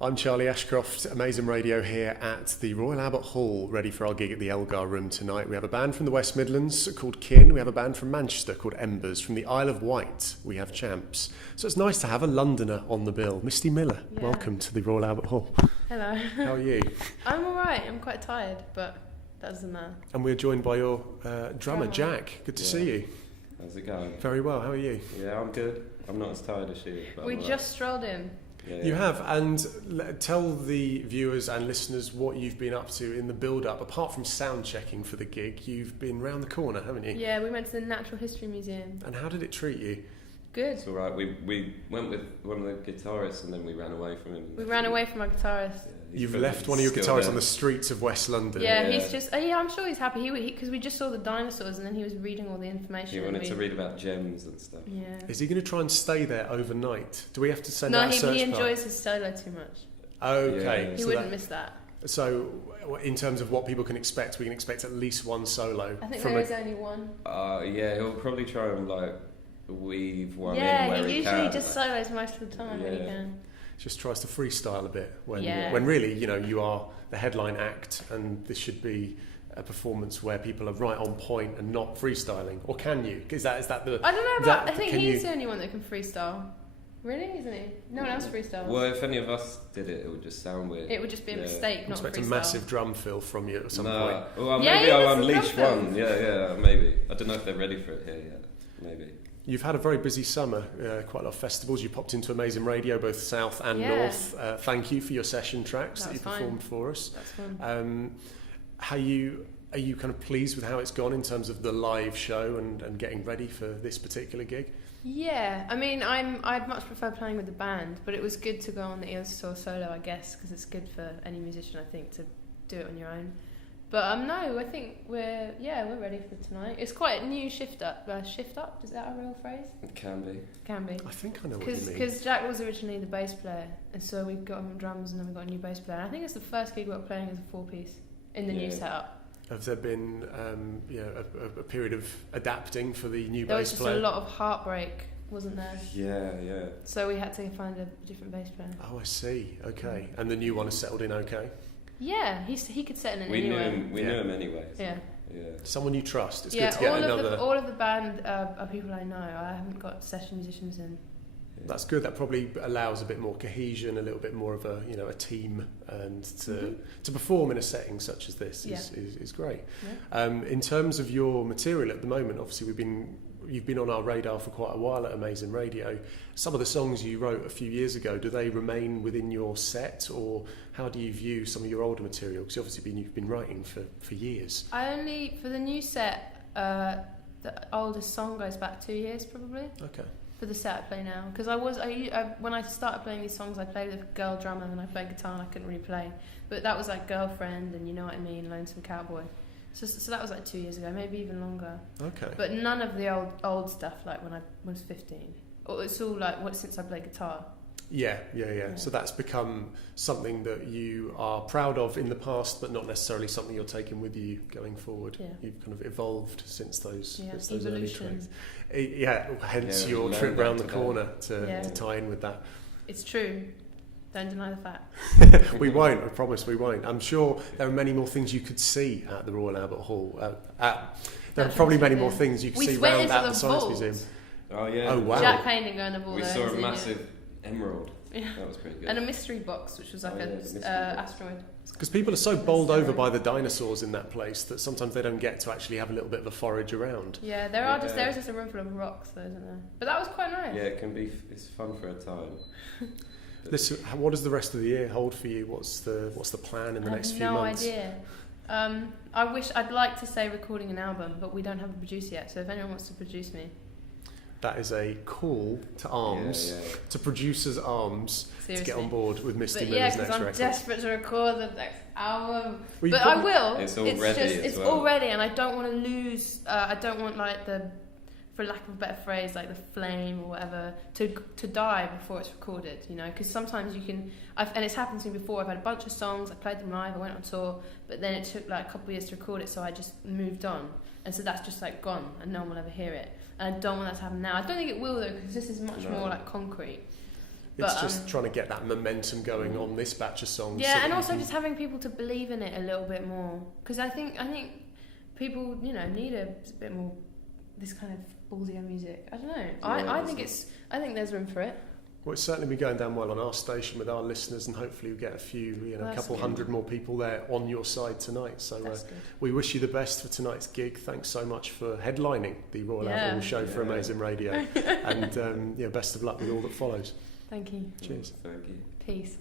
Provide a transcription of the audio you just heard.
I'm Charlie Ashcroft, Amazing Radio here at the Royal Albert Hall, ready for our gig at the Elgar Room tonight. We have a band from the West Midlands called Kin. We have a band from Manchester called Embers. From the Isle of Wight, we have Champs. So it's nice to have a Londoner on the bill. Misty Miller, welcome to the Royal Albert Hall. Hello. How are you? I'm alright. I'm quite tired, but that doesn't matter. And we're joined by your drummer, Jack. Good to see you. How's it going? Very well. How are you? Yeah, I'm good. I'm not as tired as you. We just strolled in. Yeah. You have, and tell the viewers and listeners what you've been up to in the build-up. Apart from sound checking for the gig, you've been round the corner, haven't you? Yeah, we went to the Natural History Museum. And how did it treat you? Good. It's all right. We went with one of the guitarists and then we ran away from him. We ran away from our guitarist. Yeah, You've left one of your guitarists on the streets of West London. Yeah, he's just... I'm sure he's happy. Because we just saw the dinosaurs and then he was reading all the information. He wanted to read about gems and stuff. Yeah. Is he going to try and stay there overnight? Do we have to send out a search No, he party? enjoys his solo too much. Okay. Yeah. He wouldn't miss that. So, in terms of what people can expect, we can expect at least one solo. I think there is only one. Yeah, he'll probably try and weave one in Yeah, where he he can. usually just solos most of the time when he can. Just tries to freestyle a bit when Yeah. really, you are the headline act, and this should be a performance where people are right on point and not freestyling. Or can you? Is that the? I don't know about. I think he's the only one that can freestyle. Really, isn't he? No one else freestyles. Well, if any of us did it, it would just sound weird. It would just be a mistake, I not expect freestyle. a massive drum fill from you at some point. Well, Yeah, maybe I'll there's some unleash drum one. Yeah, maybe. I don't know if they're ready for it here yet. Maybe. You've had a very busy summer, quite a lot of festivals. You popped into Amazing Radio, both South and North. Thank you for your session tracks that you performed for us. That's fun. Are you kind of pleased with how it's gone in terms of the live show and getting ready for this particular gig? Yeah, I mean, I'd much prefer playing with the band, but it was good to go on the Eels Tour solo, I guess, because it's good for any musician, I think, to do it on your own. But no, I think we're ready for tonight. It's quite a new shift up. Shift up? Is that a real phrase? It can be. Can be. I think I know what you mean. Because Jack was originally the bass player, and so we got him on drums, and then we got a new bass player. And I think it's the first gig we're playing as a four-piece in the new setup. Have there been a period of adapting for the new There bass was player? just a lot of heartbreak, wasn't there? Yeah. So we had to find a different bass player. Oh, I see. Okay. And the new one has settled in okay? Yeah, he could set in it We anyway. knew him anyway. So. Yeah. Someone you trust. It's good to get another. All of the band are people I know. I haven't got session musicians in. That's good. That probably allows a bit more cohesion, a little bit more of a a team, and to perform in a setting such as this is great. Yeah. In terms of your material at the moment, obviously you've been on our radar for quite a while at Amazing Radio. Some of the songs you wrote a few years ago, do they remain within your set, or how do you view some of your older material? Because obviously you've been writing for years. For the new set, the oldest song goes back 2 years probably. Okay. For the set I play now, because when I started playing these songs, I played with a girl drummer and I played guitar and I couldn't really play, but that was like Girlfriend and You Know What I Mean, Lonesome Cowboy. So that was like 2 years ago, maybe even longer. Okay. But none of the old stuff like when I was 15. It's all like since I played guitar. Yeah. So that's become something that you are proud of in the past, but not necessarily something you're taking with you going forward. Yeah. You've kind of evolved since those early tracks. Hence your trip round the corner to tie in with that. It's true. Don't deny the fact. We won't, I promise we won't. I'm sure there are many more things you could see at the Royal Albert Hall. There are probably many more things you could see around at the Science Museum. Oh, yeah. Oh, wow. Jack Hayden going to the We saw a massive emerald. Yeah. That was pretty good. And a mystery box, which was like an asteroid. Because people are so bowled over by the dinosaurs in that place that sometimes they don't get to actually have a little bit of a forage around. Yeah, there is just a room full of rocks, though, isn't there? But that was quite nice. Yeah, it can be. It's fun for a time. Listen, what does the rest of the year hold for you? What's the plan in the next few months? I have no idea. I'd like to say recording an album, but we don't have a producer yet. So if anyone wants to produce me, that is a call to arms, to producers' arms. Seriously. To get on board with Misty Miller's next record. I'm desperate to record the next album. But I will. It's already. It's already, and I don't want to lose. I don't want for lack of a better phrase, like the flame or whatever, to die before it's recorded. Because sometimes you can. And it's happened to me before. I've had a bunch of songs. I played them live. I went on tour, but then it took like a couple of years to record it, so I just moved on, and so that's just like gone, and no one will ever hear it. And I don't want that to happen now. I don't think it will though, because this is much more like concrete. It's But, just trying to get that momentum going on this batch of songs. Yeah, so and also just having people to believe in it a little bit more, because I think people, you know, need a bit more this kind of ballsier music. I don't know. I think there's room for it. Well, it's certainly been going down well on our station with our listeners, and hopefully we'll get a few, a couple hundred more people there on your side tonight. So we wish you the best for tonight's gig. Thanks so much for headlining the Royal Albert Hall show for Amazing Radio, and best of luck with all that follows. Thank you. Cheers. Thank you. Peace.